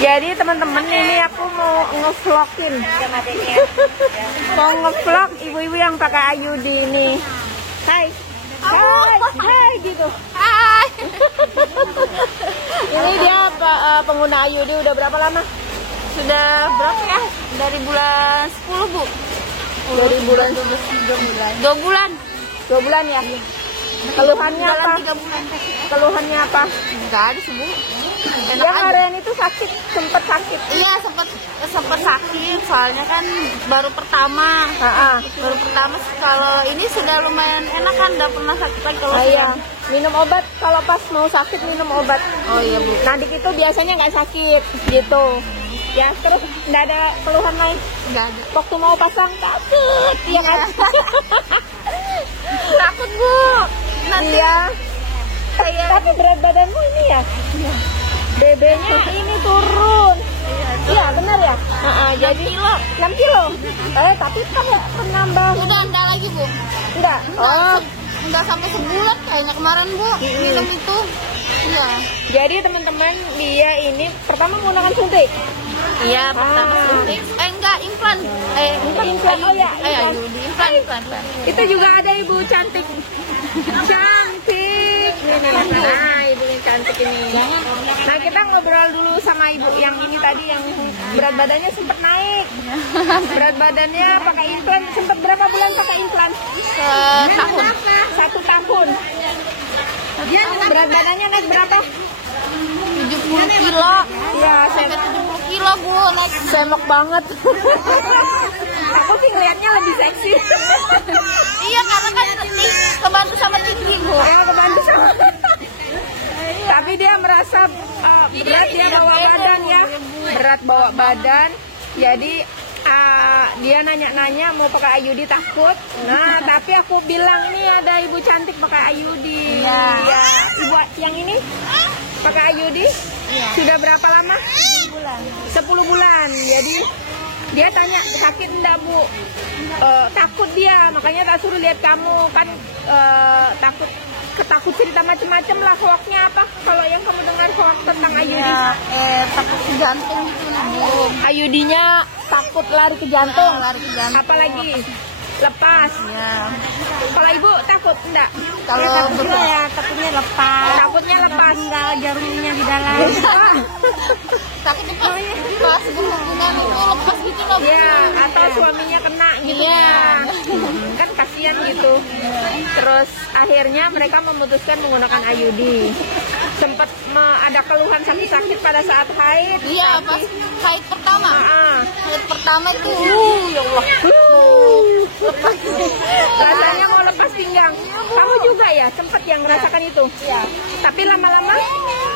Jadi teman-teman ini aku mau ngevlogin. Mau ngevlog ibu-ibu yang pakai IUD ini. Hai. Hai, hai gitu. Hai. Ini dia pengguna IUD udah berapa lama? Sudah berapa ya? Dari bulan 10, Bu. Dari bulan 2 bulan. 2 bulan ya. Keluhannya apa? 3 bulan. Keluhannya apa? Enggak ada sih, Bu. Enak Yang aja. harian itu sakit, sempet sakit. Iya, sempat sakit soalnya kan baru pertama. Baru pertama kalau ini sudah lumayan enak kan, udah pernah sakit lagi kalau Iya. siang. Minum obat kalau pas mau sakit minum obat. Oh iya, Bu. Nadik itu biasanya nggak sakit gitu. Ya terus nggak ada keluhan lain. Enggak ada. Waktu mau pasang takut, ya kan? Takut, Bu. Nanti Iya. kayak Tapi berat badanmu ini ya? BB-nya ini turun. Iya benar ya? Jadi 6 kilo. Tapi kan ya penambah. udah enggak lagi, Bu. Enggak. Oh. Enggak sampai sebulan kayaknya kemarin, Bu. Minum itu. Iya. Jadi teman-teman dia ini pertama menggunakan suntik. Iya, pertama suntik. Enggak, implan. Implan. Oh ya, implan. Implan. Itu juga ada ibu cantik. Cantik. Nah, ibunya cantik ini. Nah, kita ngobrol dulu sama ibu yang ini tadi yang berat badannya sempat naik. Berat badannya pakai implan sempat berapa bulan pakai implan? Setahun. 1 tahun. Berat badannya naik berapa? 70 kilo. Ya, Sampai 70 kilo, Bu. Naik. semok banget. Aku sih ngeliatnya lebih seksi. Iya, karena kan kebantu sama tinggi, Bu. Ya, kebantu sama. Tapi dia merasa berat dia bawa badan ya. Berat bawa badan. Jadi dia nanya-nanya mau pakai IUD takut. Nah, tapi aku bilang ini ada ibu cantik pakai IUD. Iya. Ya, ibu yang ini pakai IUD sudah berapa lama? 10 bulan. Jadi dia tanya sakit enggak, Bu? Takut dia, makanya tak suruh lihat kamu kan takut cerita macam-macam lah. Hoaxnya apa? Kalau yang kamu dengar hoax tentang IUD? Takut ke jantung gitu, Bu. IUD-nya takut lari ke jantung. Lari ke jantung. Apalagi lepas. Ya. Kalau ibu takut enggak? Kalau berdua ya takutnya lepas. Takutnya lepas. Tinggal jarumnya di dalam. Takutnya pas hubungan itu lepas gitu loh. Ya, atau suaminya kena gitu Iya. ya. Kan kasihan gitu. Terus akhirnya mereka memutuskan menggunakan IUD. Sempat ada keluhan sakit pada saat haid. Iya, pas haid pertama. Haid pertama itu ya Allah. Lepas. Rasanya mau lepas pinggang. Kamu juga ya sempat yang merasakan itu? Iya. Tapi lama-lama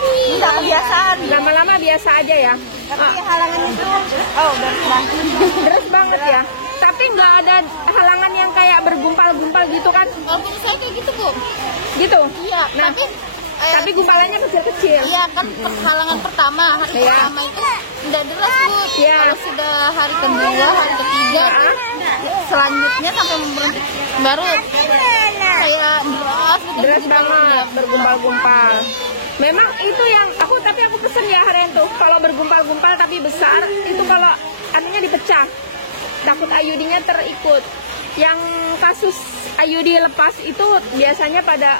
Tidak kebiasaan. lama-lama biasa aja ya. Tapi halangan itu Deras banget ya. Tapi nggak ada halangan yang kayak bergumpal-gumpal gitu kan? walaupun saya kayak gitu, Bu. Gitu. Iya, Nah, tapi gumpalannya kecil-kecil. iya kan halangan pertama, hari Iya. pertama itu tidak deras, Bu. Iya. Kalau sudah hari kedua, hari ketiga, selanjutnya sampai berhenti baru kayak deras gitu. Deras banget, bergumpal-gumpal. Memang itu yang aku pesen ya harian tuh. Kalau bergumpal-gumpal tapi besar, itu kalau anunya dipecah. Takut IUD-nya terikut. Yang kasus IUD lepas itu biasanya pada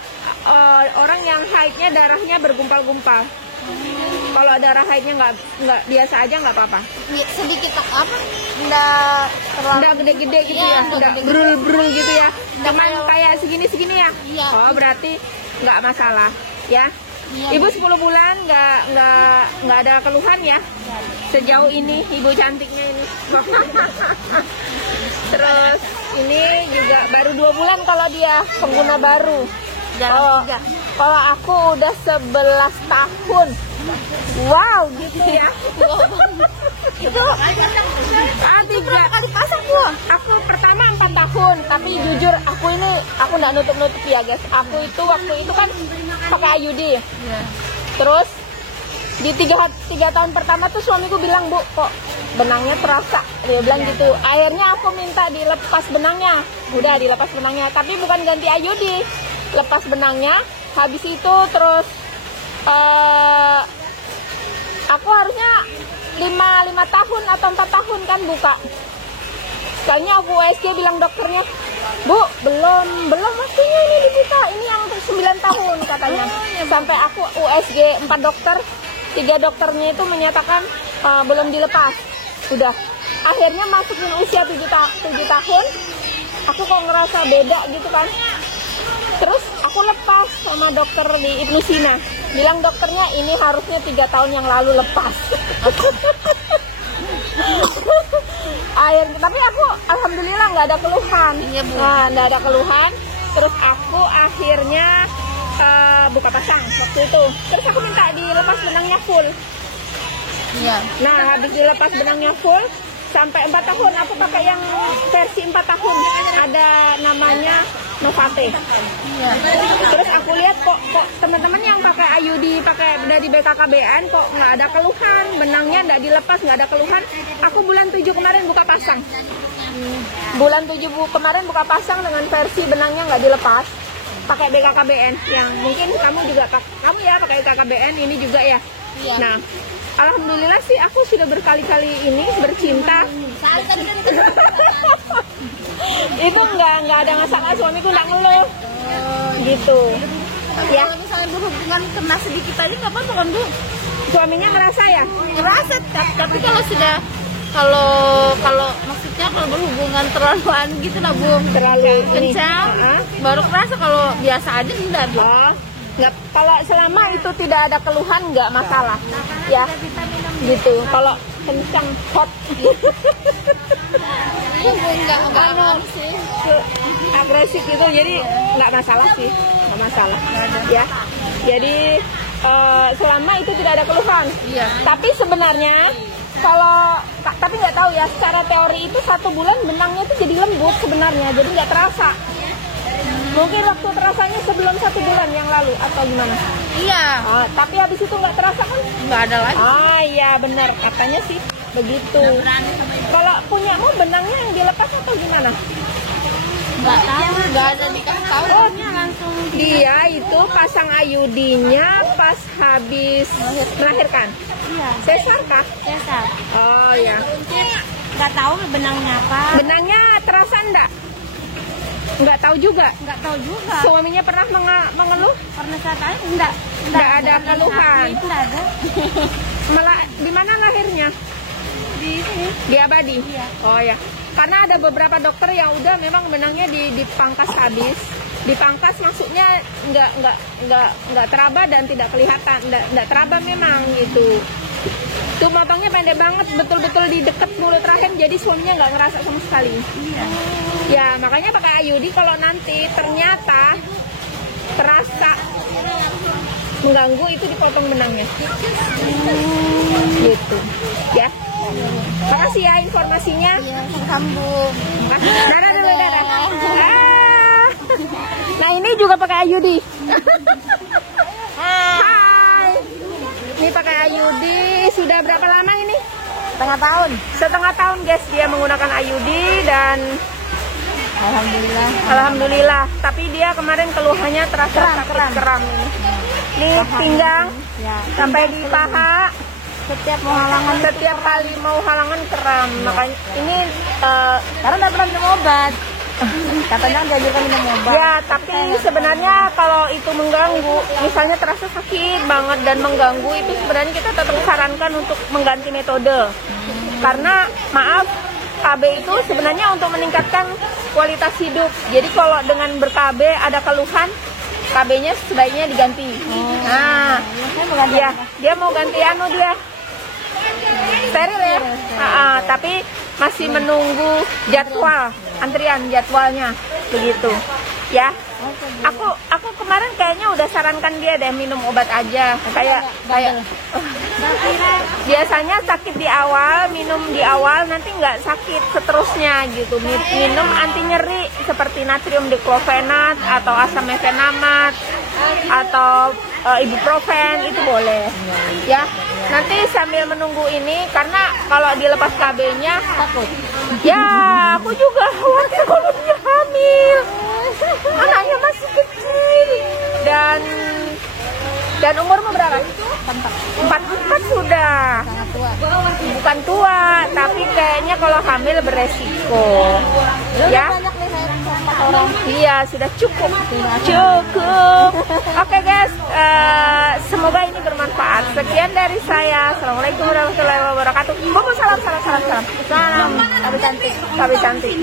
orang yang haidnya darahnya bergumpal-gumpal. Kalau darah haidnya nggak biasa aja nggak apa-apa. Ya, sedikit apa? Enggak terlalu. Nggak gede-gede gitu Iya, ya, nggak nggak gede-gede. brul-brul gitu ya. Nggak Cuman kayak segini-segini ya. Iya. Oh berarti nggak masalah ya. Iya, Ibu 10 bulan nggak ada keluhan ya sejauh ini ibu cantiknya ini. Terus ini juga baru 2 bulan kalau dia pengguna baru. Jalan 3. Kalau aku udah 11 tahun. Wow gitu ya. Itu 3 kali pasang, Bu. Aku pertama 4 tahun, tapi jujur aku nggak nutup-nutup ya guys. Aku itu waktu itu kan pakai IUD. Iya. Terus di 3 tahun pertama tuh suamiku bilang, Bu, kok benangnya terasa? Dia bilang gitu. Akhirnya aku minta dilepas benangnya. Udah dilepas benangnya, tapi bukan ganti IUD. Lepas benangnya, habis itu terus Aku harusnya 5 tahun atau 4 tahun kan buka. Sekalinya aku USG bilang dokternya, Bu, belum waktunya ini dibuka. Ini yang untuk 9 tahun katanya. Sampai aku USG 4 dokter, 3 dokternya itu menyatakan belum dilepas. Udah. Akhirnya masukin usia 7 tahun. Aku kok ngerasa beda gitu kan. Terus aku lepas sama dokter di Ibnu Sina. Bilang dokternya ini harusnya 3 tahun yang lalu lepas. Tapi aku alhamdulillah nggak ada keluhan. Iya, Bu. Nah, nggak ada keluhan. Terus aku akhirnya buka pasang waktu itu. Terus aku minta dilepas benangnya full. Iya. Nah, habis dilepas benangnya full sampai 4 tahun aku pakai yang versi 4 tahun. Ada namanya Novate. Iya. Terus aku lihat kok teman-teman yang pakai IUD, pakai dari BKKBN kok nggak ada keluhan, benangnya nggak dilepas, nggak ada keluhan. Aku bulan 7 kemarin buka pasang. Bulan 7 kemarin buka pasang dengan versi benangnya nggak dilepas, pakai BKKBN. Yang mungkin kamu juga kamu ya pakai BKKBN ini juga ya. Iya. Nah, alhamdulillah sih aku sudah berkali-kali ini bercinta. Itu nggak ada masalah, suamiku nggak ngeluh. Gitu. Ya. Kalau misalnya berhubungan kena sedikit aja nggak apa-apa kan, Bu? Suaminya ngerasa ya? Ngerasa, tapi kalau sudah kalau maksudnya kalau berhubungan terlaluan gitu lah, Bu, Terlalu ini. kencang, baru kerasa. Kalau biasa aja enggak, Bu. Oh, nggak. Kalau selama itu tidak ada keluhan nggak masalah. Ya. Gitu. Kalau kencang hot. Enggak sih. Agresif gitu, jadi nggak masalah sih, nggak masalah. Ya. Jadi selama itu tidak ada keluhan. Iya. Tapi sebenarnya tapi nggak tahu ya, secara teori itu 1 bulan benangnya itu jadi lembut sebenarnya, jadi nggak terasa. Mungkin waktu terasanya sebelum 1 bulan yang lalu atau gimana? Iya. Tapi habis itu nggak terasa kan? Nggak ada lagi. Iya benar, katanya sih begitu. Kalau punyamu benangnya yang dilepas atau gimana? Nggak tahu, nggak ada dikasih tahu. Langsung Dia itu pasang IUD-nya pas habis melahirkan. iya. Sesar kah? Cesar. Oh ya. Nggak tahu benangnya apa. Benangnya terasa enggak? Nggak tahu juga. Nggak tahu juga. Suaminya pernah mengeluh? Karena saya tanya Nggak ada keluhan. Nggak ada. Malah di mana lahirnya? Di sini. Di Abadi. Iya. Oh ya. Karena ada beberapa dokter yang udah memang benangnya dipangkas habis. Dipangkas maksudnya nggak teraba dan tidak kelihatan, nggak teraba memang gitu. Tuh motongnya pendek banget, betul-betul di dekat mulut rahim, jadi suaminya nggak ngerasa sama sekali. Iya. Ya makanya pakai IUD kalau nanti ternyata terasa mengganggu itu dipotong benangnya. Gitu. Ya. Makasih ya informasinya. Iya, sambung. Dadah dulu, dadah. Nah ini juga pakai IUD. Hai. Ini pakai IUD sudah berapa lama ini? Setengah tahun. Setengah tahun guys dia menggunakan IUD dan Alhamdulillah. Tapi dia kemarin keluhannya terasa sakit kram ini. Ini pinggang sampai di paha. Setiap Kali mau halangan kram. Makanya ini karena nggak pernah minum obat. Katanya diajarkan minum obat. ya, tapi sebenarnya kalau itu mengganggu, misalnya terasa sakit banget dan mengganggu, itu sebenarnya kita tetap sarankan untuk mengganti metode. Karena maaf, KB itu sebenarnya untuk meningkatkan kualitas hidup. Jadi kalau dengan ber-KB ada keluhan, KB-nya sebaiknya diganti. Nah, dia mau ganti dia steril ya. Tapi masih menunggu antrian jadwalnya begitu. Ya. Aku kemarin kayaknya udah sarankan dia deh minum obat aja. Kayak biasanya sakit di awal, minum di awal, nanti nggak sakit seterusnya gitu. Minum anti nyeri seperti natrium diklofenat atau asam mefenamat atau ibuprofen itu boleh. Ya. Nanti sambil menunggu ini, karena kalau dilepas KB-nya Takut. ya aku juga khawatir kalau dia hamil. Anaknya masih kecil dan umurmu berapa? 44 sudah. bukan tua, tapi kayaknya kalau hamil beresiko. Ya. Banyak nih saya 4 orang. Iya, sudah cukup. Cukup. Oke guys, semoga ini bermanfaat. Sekian dari saya. Assalamualaikum warahmatullahi wabarakatuh. Bobo, salam. Salam. Tapi cantik. Tapi cantik.